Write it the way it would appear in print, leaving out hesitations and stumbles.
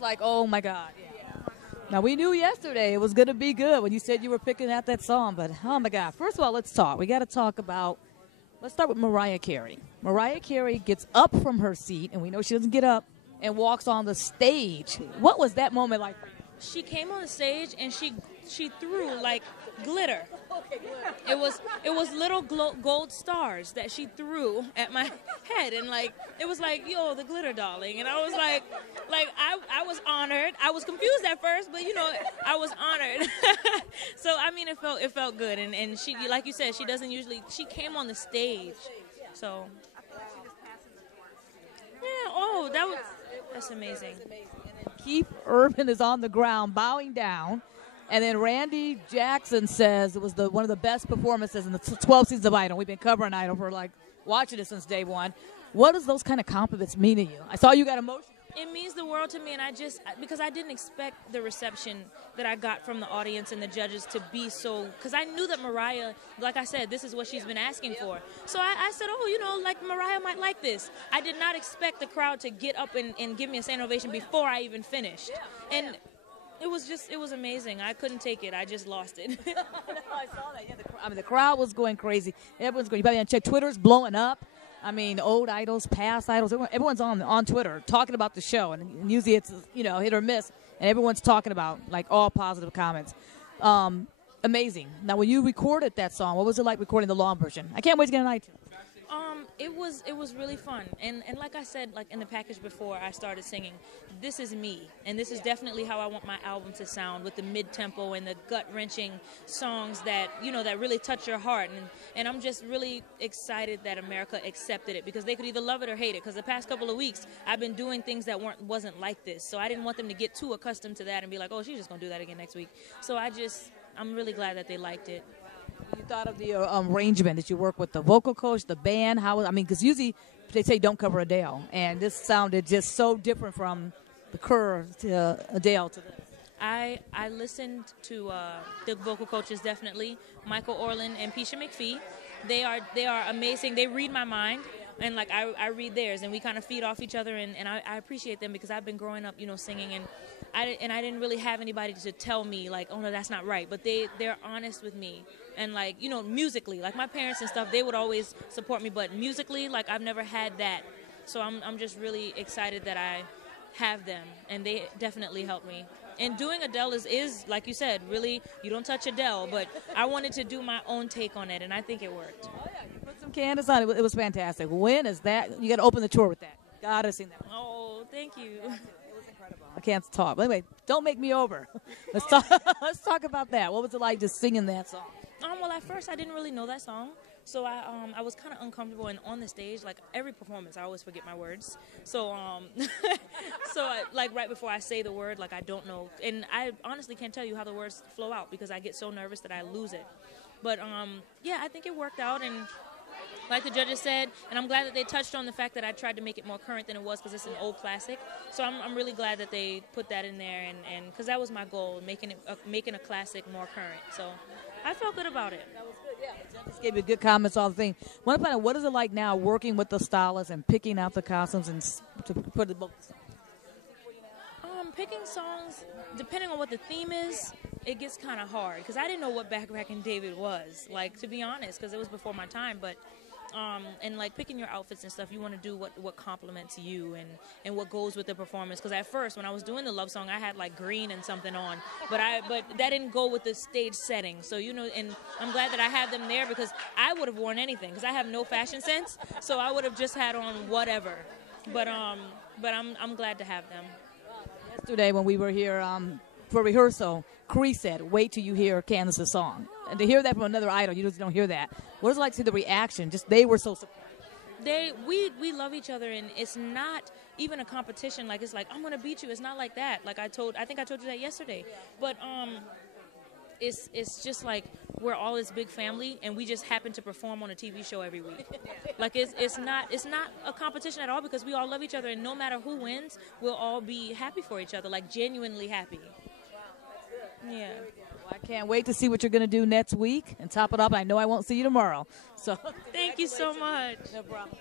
It's like, oh my God. Yeah. Now, we knew yesterday it was going to be good when you said you were picking out that song, but oh my God. First of all, let's talk. We got to talk about, let's start with Mariah Carey. Mariah Carey gets up from her seat, and we know she doesn't get up, and walks on the stage. What was that moment like for you? She came on the stage and she threw like glitter. It was little gold stars that she threw at my head, and like it was like, yo, the glitter darling, and I was like I was honored. I was confused at first, but you know, I was honored. So I mean, it felt good, and she, like you said, she doesn't usually. She came on the stage, so yeah. Oh, that's amazing. Keith Urban is on the ground, bowing down. And then Randy Jackson says it was one of the best performances in the 12 seasons of Idol. We've been covering Idol for watching it since day one. What does those kind of compliments mean to you? I saw you got emotional. It means the world to me, and because I didn't expect the reception that I got from the audience and the judges to be so, because I knew that Mariah, like I said, this is what she's been asking for. So I said, oh, you know, like Mariah might like this. I did not expect the crowd to get up and give me a standing ovation before I even finished. And it was amazing. I couldn't take it. I just lost it. I saw that. Yeah, the crowd was going crazy. Everyone's going. You probably check. Twitter's blowing up. I mean, old idols, past idols. Everyone's on Twitter talking about the show, and usually it's, you know, hit or miss, and everyone's talking about like all positive comments. Amazing. Now, when you recorded that song, what was it like recording the long version? I can't wait to get on iTunes. It was really fun, and like I said, like in the package before I started singing, this is me, and this is definitely how I want my album to sound, with the mid-tempo and the gut-wrenching songs that, you know, that really touch your heart, and I'm just really excited that America accepted it, because they could either love it or hate it, because the past couple of weeks I've been doing things that wasn't like this, so I didn't want them to get too accustomed to that and be like, oh, she's just gonna do that again next week. So I'm really glad that they liked it. You thought of the arrangement. Did you work with the vocal coach, the band? Because usually they say don't cover Adele, and this sounded just so different from the Curve to Adele to this. I listened to the vocal coaches, definitely, Michael Orland and Pisha McPhee. They are amazing. They read my mind, and like I read theirs, and we kind of feed off each other, and I appreciate them, because I've been growing up, you know, singing, and I didn't really have anybody to tell me like, oh no, that's not right. But they're honest with me, and like, you know, musically, like my parents and stuff, they would always support me, but musically, like I've never had that. So I'm just really excited that I have them, and they definitely help me. And doing Adele is like you said, really, you don't touch Adele, but I wanted to do my own take on it, and I think it worked. Oh yeah, you put some Candice on it. It was fantastic. When is that? You got to open the tour with that. Gotta sing that one. Oh, thank you. I can't talk. But anyway, don't make me over. Let's talk. Let's talk about that. What was it like just singing that song? Well, at first I didn't really know that song, so I was kind of uncomfortable. And on the stage, like every performance, I always forget my words. So like right before I say the word, like I don't know, and I honestly can't tell you how the words flow out, because I get so nervous that I lose it. But yeah, I think it worked out, and like the judges said, and I'm glad that they touched on the fact that I tried to make it more current than it was, because it's an old classic. So I'm really glad that they put that in there, and because that was my goal, making a classic more current. So I felt good about it. That was good, yeah. The judges gave you good comments, all the things. Want to find out, what is it like now working with the stylists and picking out the costumes and to put the both? Picking songs, depending on what the theme is, it gets kind of hard, because I didn't know what Backpackin' David was, like, to be honest, because it was before my time. But and like picking your outfits and stuff, you want to do what compliments you and what goes with the performance. Because at first, when I was doing the love song, I had like green and something on, but that didn't go with the stage setting. So, you know, and I'm glad that I have them there, because I would have worn anything, because I have no fashion sense, so I would have just had on whatever. But I'm glad to have them. Yesterday when we were here for rehearsal, Cree said, wait till you hear Candice's song. And to hear that from another idol, you just don't hear that. What is it like to see the reaction? Just they were so surprised. We love each other, and it's not even a competition. Like, it's like, I'm going to beat you. It's not like that. Like I think I told you that yesterday. But it's just like we're all this big family, and we just happen to perform on a TV show every week. Like it's not a competition at all, because we all love each other, and no matter who wins, we'll all be happy for each other, like genuinely happy. Wow, that's good. Yeah. Well, I can't wait to see what you're going to do next week and top it up. I know I won't see you tomorrow. So thank you so much. No problem.